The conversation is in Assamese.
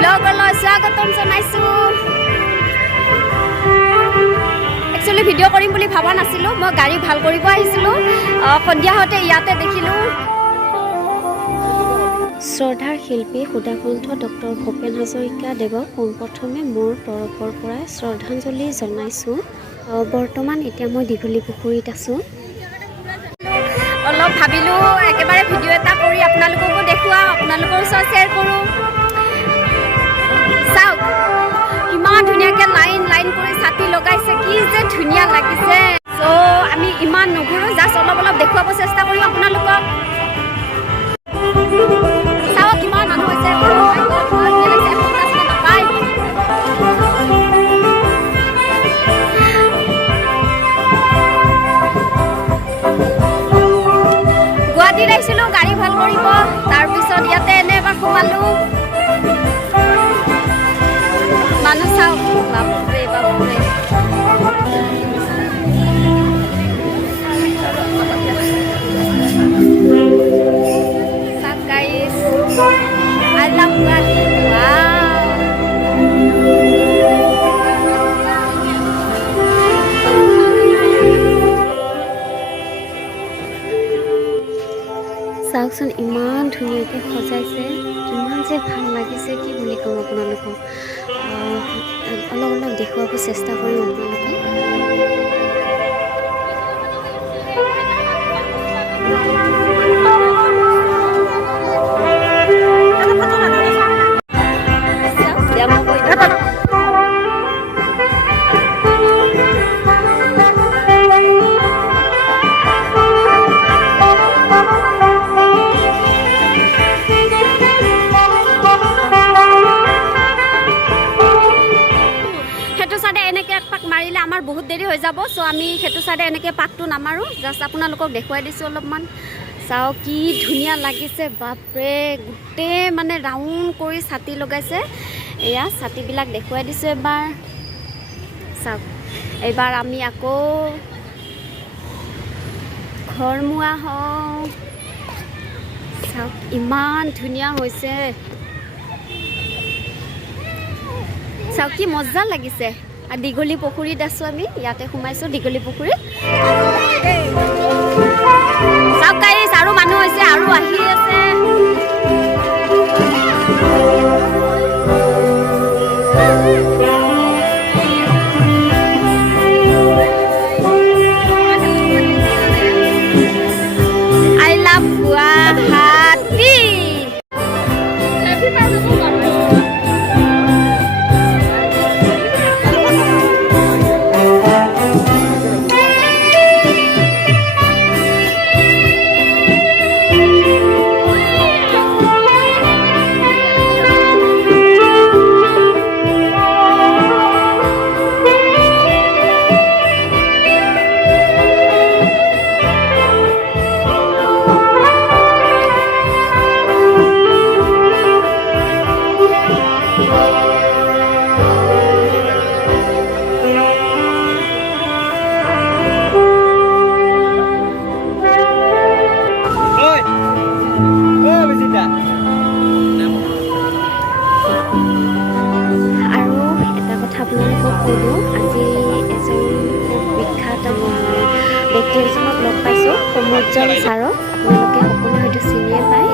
ব্লগলৈ স্বাগতম জনাইছোঁ। একচুৱেলি ভিডিঅ' কৰিম বুলি ভবা নাছিলোঁ, মই গাড়ী ভাল কৰিব আহিছিলোঁ। সন্ধিয়া হওঁতে ইয়াতে দেখিলোঁ। শ্ৰদ্ধাৰ শিল্পী সুধাকণ্ঠ ডক্টৰ ভূপেন হাজৰিকা দেৱক পোনপ্ৰথমে মোৰ তৰফৰ পৰাই শ্ৰদ্ধাঞ্জলি জনাইছোঁ। বৰ্তমান এতিয়া মই দীঘলী পুখুৰীত আছোঁ। অলপ ভাবিলোঁ একেবাৰে ভিডিঅ' এটা কৰি আপোনালোককো দেখুৱাওঁ, আপোনালোকৰ ওচৰত শ্বেয়াৰ কৰোঁ। চাওক ইমান ধুনীয়াকৈ লাইন লাইন কৰি ছাতি লগাইছে, কি যে ধুনীয়া লাগিছে। চ' আমি ইমান নুঘূৰোঁ, জাষ্ট অলপ অলপ দেখুৱাব চেষ্টা কৰিম আপোনালোকক। চাওক কিমান মানুহ হৈছে। গুৱাহাটীত আহিছিলোঁ গাড়ী ভাল কৰিব, তাৰপিছত ইয়াতে এনে এবাৰ সোমালোঁ। মানুহ চাওক, বাপৰে বাপৰে। চাওক guys, I love Guwahati. Wow. চাওকচোন ইমান ধুনীয়াকৈ সজাইছে, ইমান যে ভাল লাগিছে, কি বুলি ক'ম আপোনালোকক। অলপ অলপ দেখুৱাব চেষ্টা কৰিম আপোনালোকক। মাৰিলে আমাৰ বহুত দেৰি হৈ যাব, চ' আমি সেইটো চাইডে এনেকৈ পাকটো নামাৰোঁ, জাষ্ট আপোনালোকক দেখুৱাই দিছোঁ অলপমান। চাওক কি ধুনীয়া লাগিছে, বাপৰে। গোটেই মানে ৰাউণ্ড কৰি ছাতি লগাইছে। এয়া ছাতিবিলাক দেখুৱাই দিছোঁ এবাৰ। চাওক এইবাৰ আমি আকৌ ঘৰমুৱা হওঁ। চাওক ইমান ধুনীয়া হৈছে, চাওক কি মজা লাগিছে। আৰু দীঘলী পুখুৰীত আছোঁ আমি, ইয়াতে সোমাইছোঁ দীঘলী পুখুৰীত। চাওক গাইজ আৰু মানুহ হৈছে, আৰু আহি আছে। I love Guwahati. আপোনালোকক ক'লোঁ আজি এজন খুব বিখ্যাত ব্যক্তি এজনক লগ পাইছোঁ, সমুজ্জ্বল ছাৰক। আপোনালোকে সকলোৱে হয়তো চিনিয়ে পায়।